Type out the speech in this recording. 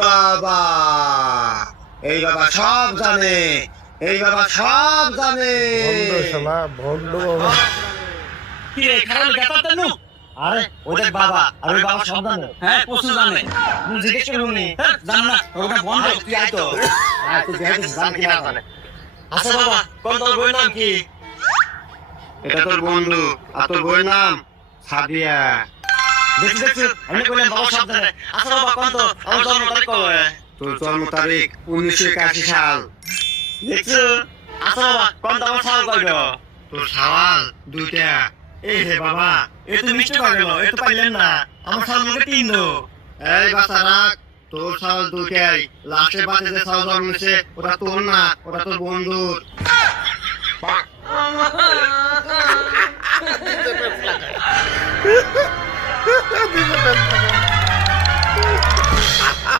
বাবা, এই বাবা সব জানে, এই বাবা সব জানে। কি রে খারাপ কথা জানো? আরে ওই দেখ বাবা, আর ওই বাবা সব জানে। হ্যাঁ প্রচুর জানে। তুমি জিজ্ঞেস করুনি। জান না, ওটা বন্ধ তুই আয় তো। আয় তুই দেখে জান কি না জানে। আচ্ছা বাবা, কোন তোর বইয়ের নাম কি? এটা তোর বন্ধু, আর তোর বইয়ের নাম সাদিয়া। দেখছি আমি কইলাম বাবা সব জানে। আচ্ছা বাবা কোন তো আমার জন্ম তারিখ কবে? তোর জন্ম তারিখ 1981 সাল। দেখছো? আচ্ছা বাবা কোন তো আমার সাল কয়টা? তোর সওয়াল দুইটা। এই হে বাবা, এ তো মিষ্টি হয়ে গেল, এ তো পাইলেন না। আমার সাল মুখে তিন দো। এই বাচ্চা রাখ, তোর সওয়াল দুইটাই। লাস্টে বাচ্চা যে সওয়াল জন্মেছে ওটা তোর না, ওটা তোর বন্ধুর। This is